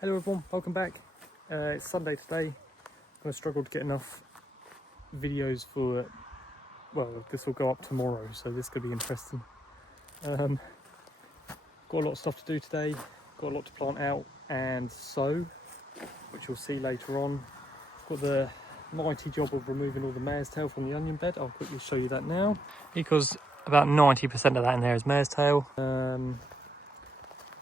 Hello everyone, welcome back. It's Sunday today. I'm going to struggle to get enough videos for, well, this will go up tomorrow, so this could be interesting. Got a lot of stuff to do today, got a lot to plant out and sow, which you'll see later on. Got the mighty job of removing all the mare's tail from the onion bed. I'll quickly show you that now, because about 90% of that in there is mare's tail.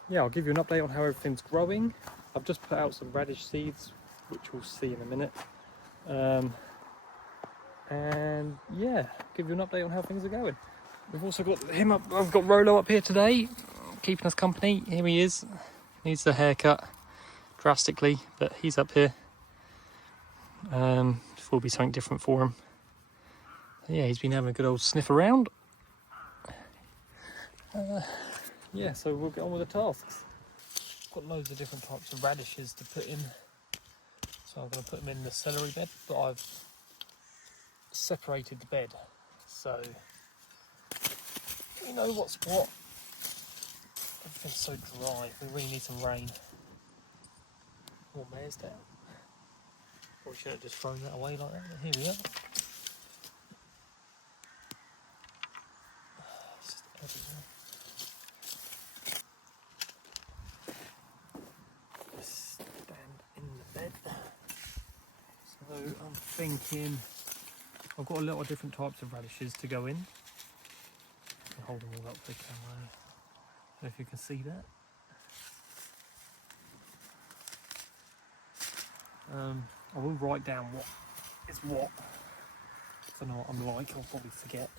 Yeah, I'll give you an update on how everything's growing. I've just put out some radish seeds, which we'll see in a minute. And yeah, give you an update on how things are going. We've also got him up, I've got Rolo up here today, keeping us company. Here he is. Needs a haircut drastically, but he's up here. This will be something different for him. Yeah, he's been having a good old sniff around. Yeah, so we'll get on with the tasks. Got loads of different types of radishes to put in, so I'm going to put them in the celery bed, but I've separated the bed so we know what's what. Everything's so dry, we really need some rain. More mare's tail. Or should have just thrown that away like that, but here we are. It's just everywhere. Stand in the bed. So I'm thinking I've got a lot of different types of radishes to go in. I can hold them all up for the camera. I don't know if you can see that. I will write down what is what. I don't know what I'm like, I'll probably forget.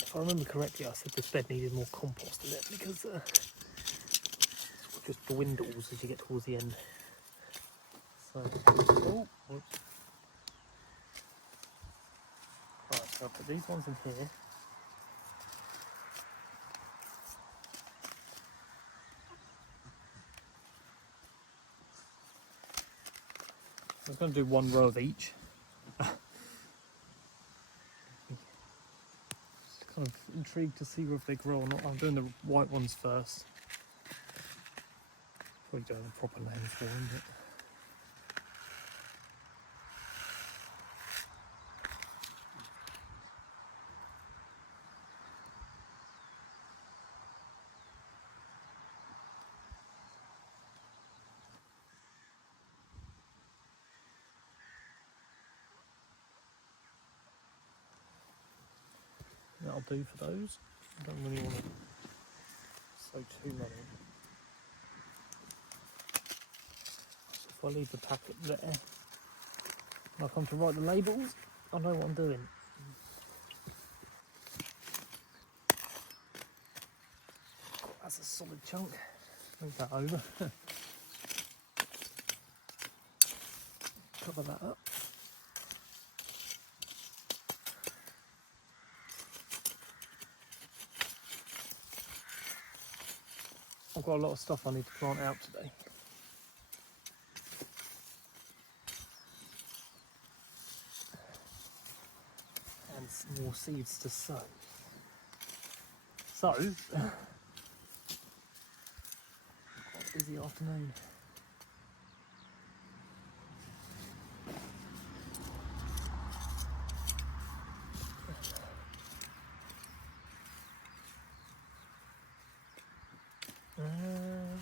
If I remember correctly, I said this bed needed more compost in it because it just dwindles as you get towards the end. So, oh, whoops. Right, so I'll put these ones in here. I was going to do one row of each. Just kind of intrigued to see if they grow or not. I'm doing the white ones first. Probably don't have a proper name for them, but that'll do for those. I don't really want to sow too many. So if I leave the packet there, when I come to write the labels, I know what I'm doing. That's a solid chunk. Move that over. Cover that up. I've got a lot of stuff I need to plant out today. And some more seeds to sow. So, quite a busy afternoon.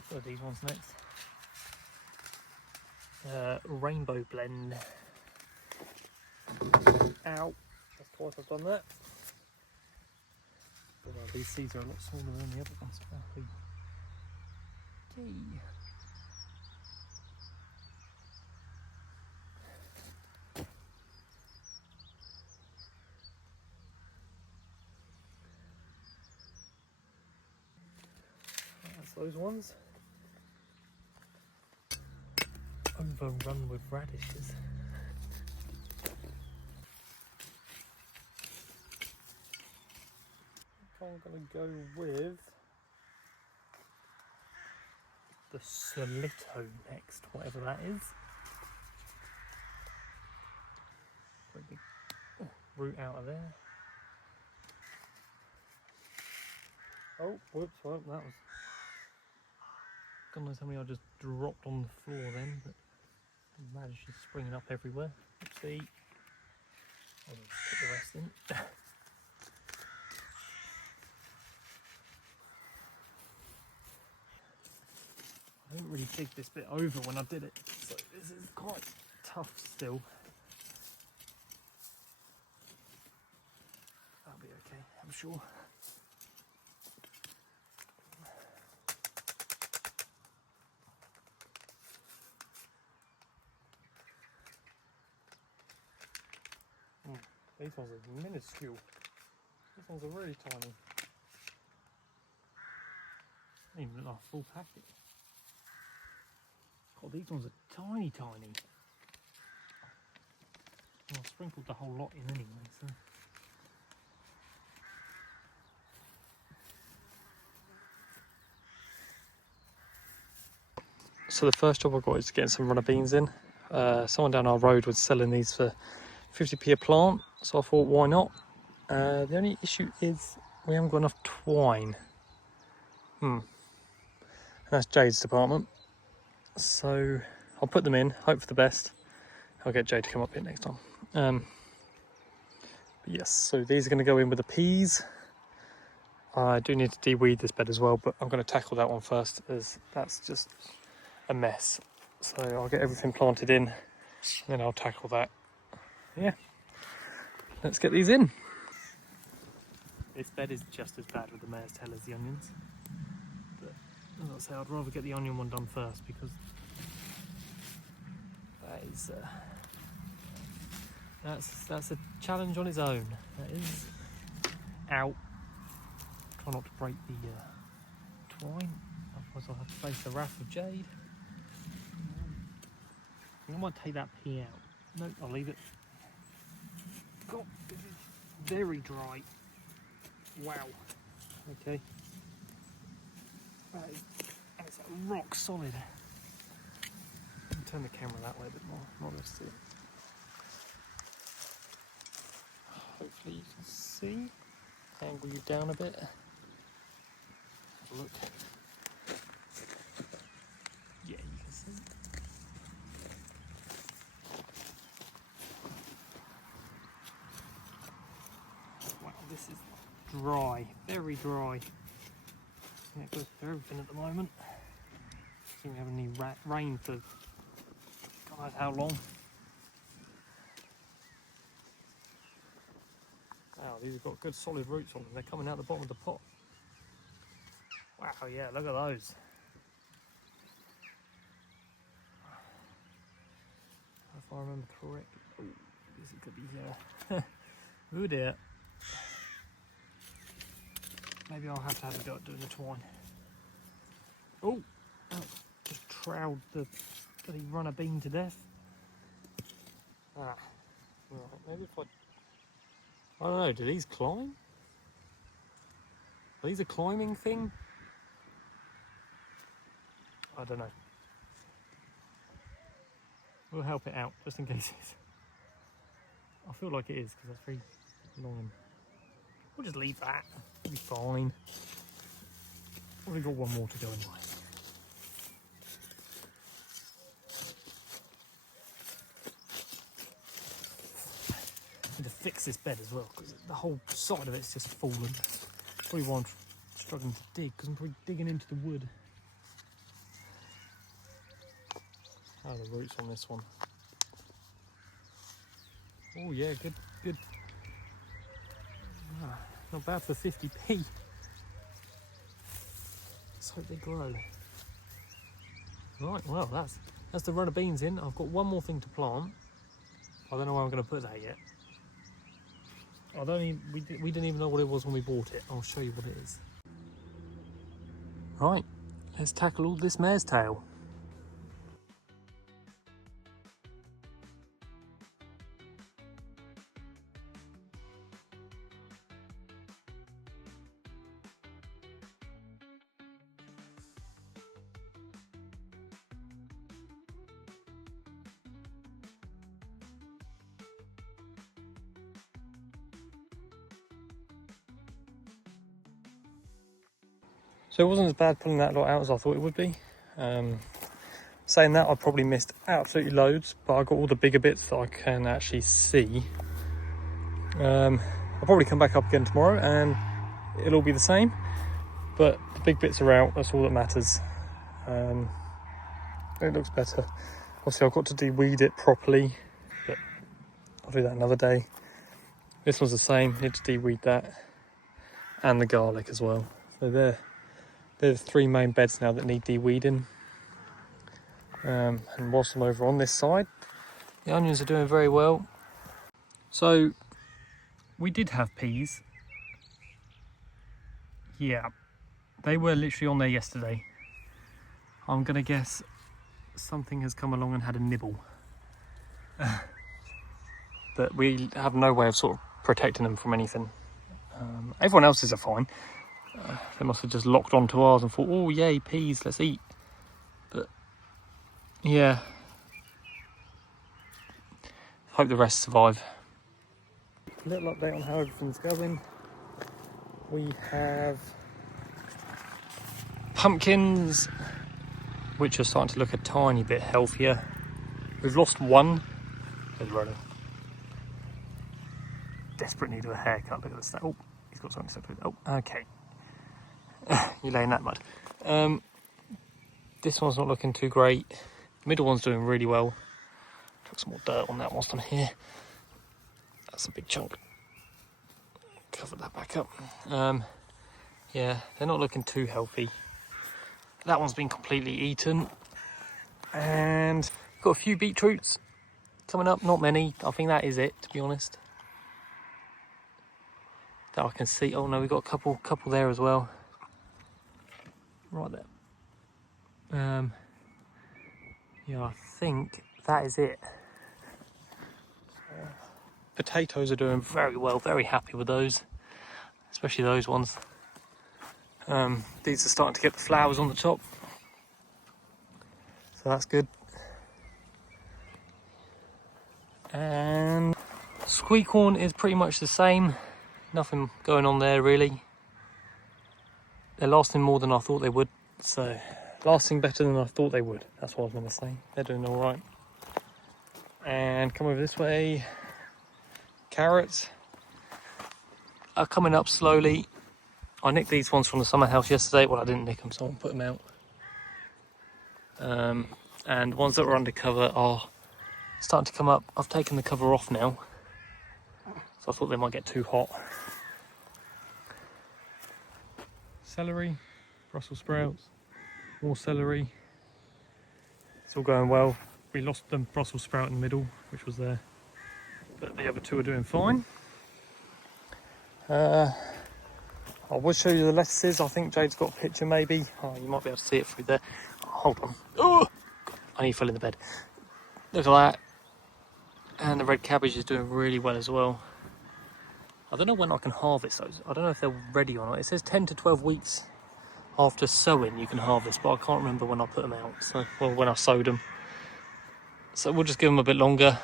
What are these ones next? Rainbow blend. Ow! That's twice I've done that. But, these seeds are a lot smaller than the other ones. Okay. That's those ones. Overrun with radishes. I'm going to go with the Solito next, whatever that is. Quite a big root out of there. Oh, whoops, well, that was... God knows how many I just dropped on the floor then, but imagine she's springing up everywhere. Oopsie. I'll just put the rest in. I didn't really dig this bit over when I did it, so this is quite tough still. That'll be okay, I'm sure. These ones are minuscule. These ones are really tiny. Don't even look like a full packet. God, these ones are tiny, tiny. Well, I sprinkled the whole lot in anyway, so. So the first job I got is getting some runner beans in. Someone down our road was selling these for 50p a plant, so I thought, why not? The only issue is we haven't got enough twine. And that's Jade's department. So I'll put them in, hope for the best. I'll get Jade to come up here next time. But yes, so these are going to go in with the peas. I do need to de-weed this bed as well, but I'm going to tackle that one first, as that's just a mess. So I'll get everything planted in, and then I'll tackle that. Yeah, let's get these in. This bed is just as bad with the mare's tail as the onions. But as I say, I'd rather get the onion one done first, because that is that's a challenge on its own. That is. Ow. Try not to break the twine, otherwise I'll have to face the wrath of Jade. I think I might take that pea out. No, I'll leave it. God, this is very dry. Wow. Okay. That's rock solid. Turn the camera that way a bit more. Not going to see it. Hopefully you can see. Angle you down a bit. Have a look. Yeah, you can see. Wow, this is dry, very dry. Yeah, it goes for everything at the moment. Don't seem to have any rain for God knows how long. Wow, these have got good solid roots on them. They're coming out the bottom of the pot. Wow, yeah, look at those. If I remember correctly. Oh, this could be here. Oh dear. Maybe I'll have to have a go at doing the twine. Oh, just troweled the bloody runner bean to death. Ah, right, maybe if I don't know, do these climb? Are these a climbing thing? I don't know. We'll help it out, just in case it is. I feel like it is, because that's very long and... We'll just leave that. It'll be fine. I've only got one more to go anyway. Need to fix this bed as well, because the whole side of it's just fallen. Probably why I'm struggling to dig, because I'm probably digging into the wood. How are the roots on this one? Oh yeah, good. Ah, not bad for 50p. Let's hope they grow. Right, well that's the runner beans in. I've got one more thing to plant. I don't know where I'm going to put that yet. We didn't even know what it was when we bought it. I'll show you what it is. Right, let's tackle all this mare's tail. So it wasn't as bad pulling that lot out as I thought it would be. Saying that, I probably missed absolutely loads, but I got all the bigger bits that I can actually see. I'll probably come back up again tomorrow and it'll all be the same, but the big bits are out. That's all that matters. It looks better. Obviously I've got to de-weed it properly, but I'll do that another day. This one's the same, need to de-weed that and the garlic as well. So they're the 3 main beds now that need de-weeding. And whilst I'm over on this side, the onions are doing very well. So we did have peas. Yeah, they were literally on there yesterday. I'm gonna guess something has come along and had a nibble. But we have no way of sort of protecting them from anything. Everyone else's are fine. They must have just locked onto ours and thought, oh yay, peas, let's eat. But yeah, hope the rest survive. A little update on how everything's going. We have pumpkins, which are starting to look a tiny bit healthier. We've lost one. There's Ronan. Desperate need of a haircut. Look at this. Oh, he's got something stuck to it. Oh, okay. You lay in that mud. This one's not looking too great. The middle one's doing really well. Took some more dirt on that whilst I'm here. That's a big chunk. Cover that back up. Yeah, they're not looking too healthy. That one's been completely eaten. And got a few beetroots coming up, not many. I think that is it, to be honest. That I can see. Oh no, we've got a couple there as well. Right there. Yeah, I think that is it. Potatoes are doing very well, very happy with those, especially those ones. These are starting to get the flowers on the top, so that's good. And sweet corn is pretty much the same, nothing going on there really. They're lasting more than I thought they would, so lasting better than I thought they would, that's what I was going to say. They're doing all right. And come over this way. Carrots are coming up slowly. I nicked these ones from the summer house yesterday. Well, I didn't nick them, so I'll put them out. And ones that were under cover are starting to come up. I've taken the cover off now, so I thought they might get too hot. Celery, Brussels sprouts, more celery. It's all going well. We lost the Brussels sprout in the middle, which was there, but the other two are doing fine. I will show you the lettuces. I think Jade's got a picture maybe. Oh, you might be able to see it through there. Oh, hold on. Oh, I nearly fell in the bed. Look at that. And the red cabbage is doing really well as well. I don't know when I can harvest those. I don't know if they're ready or not. It says 10 to 12 weeks after sowing you can harvest, but I can't remember when I put them out. So, well, when I sowed them. So we'll just give them a bit longer.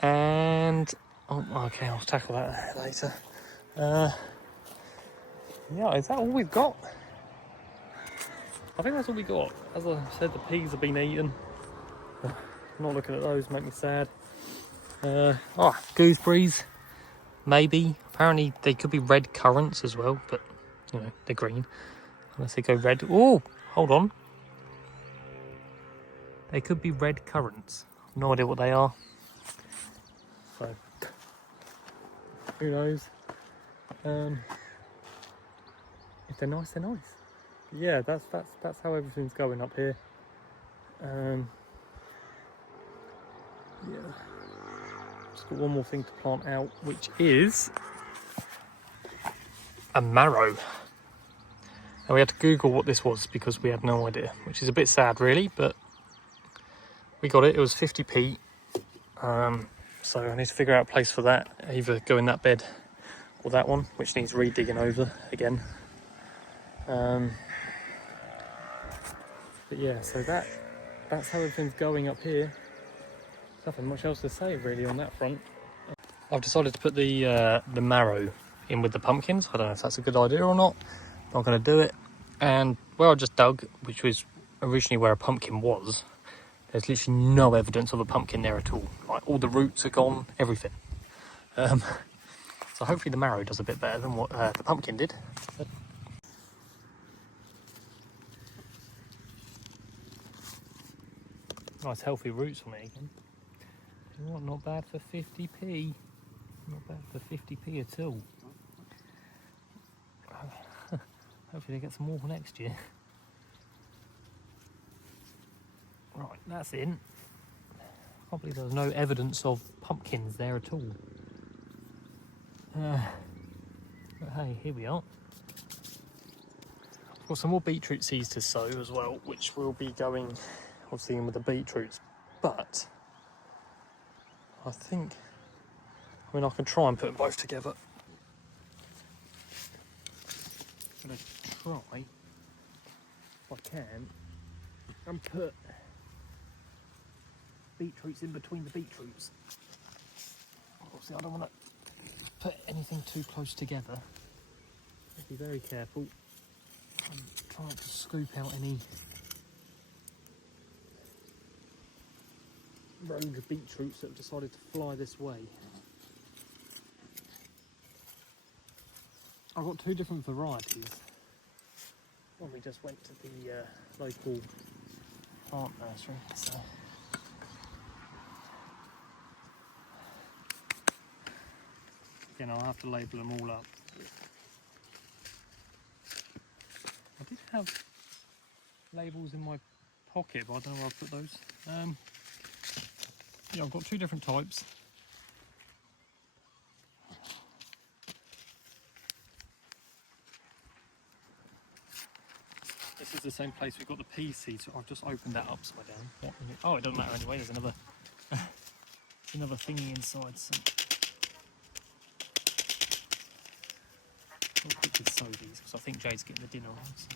And, oh, okay, I'll tackle that later. Yeah, is that all we've got? I think that's all we got. As I said, the peas have been eaten. I'm not looking at those, make me sad. Gooseberries, maybe. Apparently they could be red currants as well, but you know, they're green. Unless they go red. Oh, hold on. They could be red currants. No idea what they are. So, who knows? If they're nice, they're nice. But yeah, that's how everything's going up here. Yeah. Just got one more thing to plant out, which is a marrow. And we had to Google what this was because we had no idea, which is a bit sad really, but we got it. It was 50p. So I need to figure out a place for that, either go in that bed or that one, which needs re-digging over again. But yeah, so that's how everything's going up here. Nothing much else to say really on that front. I've decided to put the marrow in with the pumpkins. I don't know if that's a good idea or not, not going to do it. And where I just dug, which was originally where a pumpkin was, there's literally no evidence of a pumpkin there at all. Like, all the roots are gone, everything. So hopefully the marrow does a bit better than what the pumpkin did. But nice healthy roots on it again. You know what, not bad for 50p. Not bad for 50p at all. Hopefully they get some more next year. Right, that's in. I can't believe there's no evidence of pumpkins there at all. But hey, here we are. I've got some more beetroot seeds to sow as well, which will be going obviously in with the beetroots. But I mean, I can try and put them both together. I'm going to try, if I can, and put beetroots in between the beetroots. Obviously, I don't want to put anything too close together. Be very careful. I'm trying to scoop out any rogue beetroots that have decided to fly this way. I've got two different varieties. One we just went to the local plant nursery. So again, I'll have to label them all up. I did have labels in my pocket, but I don't know where I put those. Yeah, I've got two different types. This is the same place we got the pea seeds. So I've just opened that upside down. Oh, it doesn't matter anyway. There's another another thingy inside. So I'll quickly sow these because I think Jade's getting the dinner on. So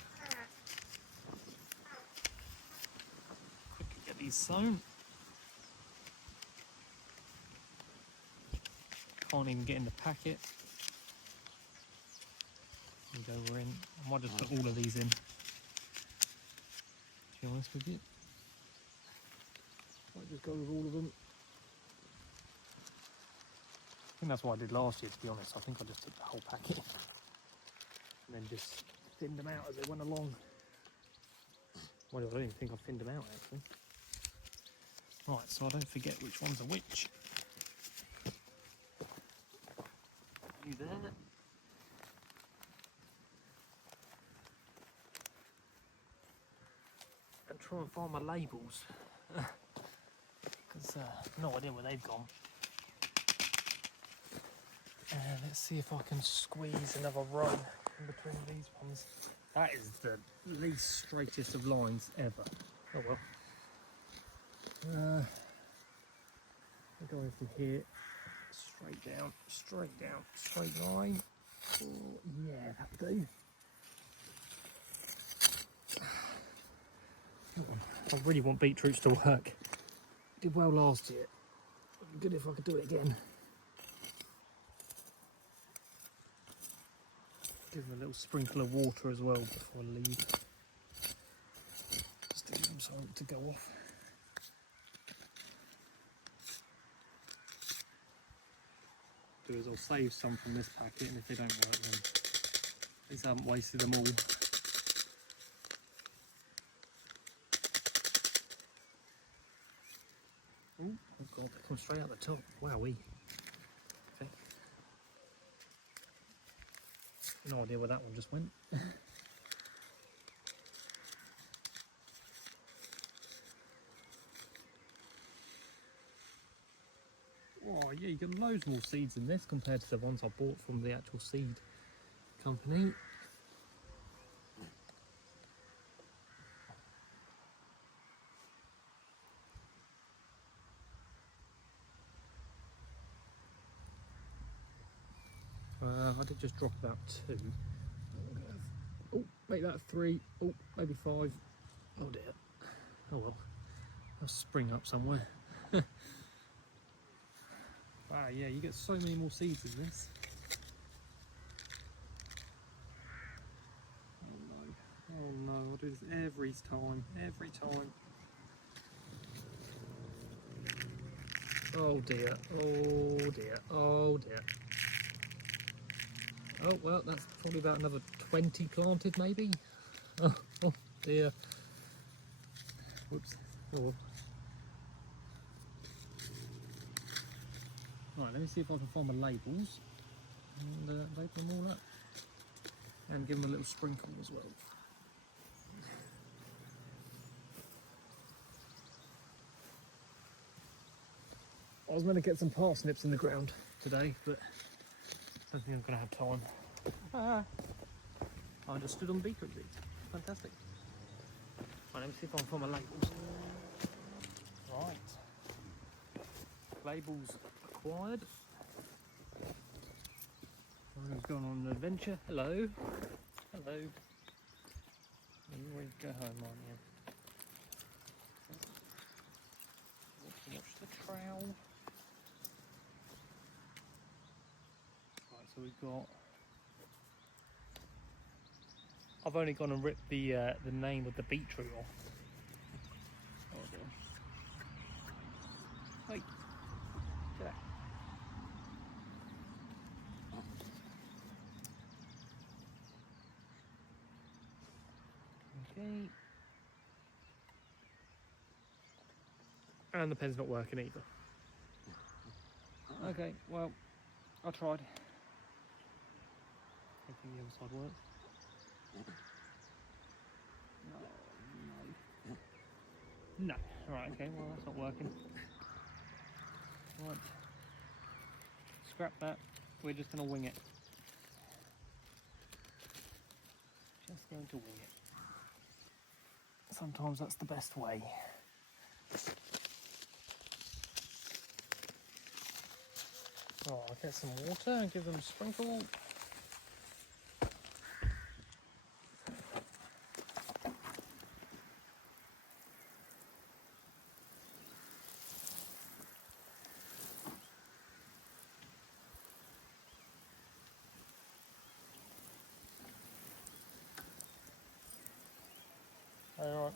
quickly get these sown. Can't even get in the packet. There we go, we're in. I might just put all of these in. To be honest with you, might just go with all of them. I think that's what I did last year, to be honest. I think I just took the whole packet and then just thinned them out as they went along. Well, I don't even think I thinned them out actually. Right, so I don't forget which ones are which. You there? And try and find my labels. Because no idea where they've gone. And let's see if I can squeeze another row in between these ones. That is the least straightest of lines ever. Oh well. We're going from here, straight down, straight line. Oh, yeah, that'll do. I really want beetroots to work. Did well last year. It'd be good if I could do it again. Give them a little sprinkle of water as well before I leave. Just to give them something to go off. Do is I'll save some from this packet, and if they don't work, then at least I haven't wasted them all. Oh god, they come straight out the top. Wowee. Okay. No idea where that one just went. Oh yeah, you get loads more seeds in this compared to the ones I bought from the actual seed company. I did just drop about 2. Oh, make that 3. Oh, maybe 5. Oh dear. Oh well. I'll spring up somewhere. Wow, yeah, you get so many more seeds in this. Oh no, I do this every time. Oh dear, oh dear, oh dear. Oh well, that's probably about another 20 planted maybe. Oh dear. Whoops. Oh. Right, let me see if I can find my labels and label them all up and give them a little sprinkle as well. I was meant to get some parsnips in the ground today, but I don't think I'm going to have time. I just stood on beetroot seeds. Fantastic. Right, let me see if I can find my labels. Right. Labels acquired. I'm going on an adventure. Hello. Hello. You ready to go home, aren't you? Watch the trail. Right, so we've got... I've only gone and ripped the name of the beetroot off. Oh dear. Hey, get out. Okay. And the pen's not working either. Okay, well, I tried. Hopefully the other side works. No. Right, okay, well that's not working. Right. Scrap that. We're just going to wing it. Just going to wing it. Sometimes that's the best way. Oh, I'll get some water and give them a sprinkle. All right.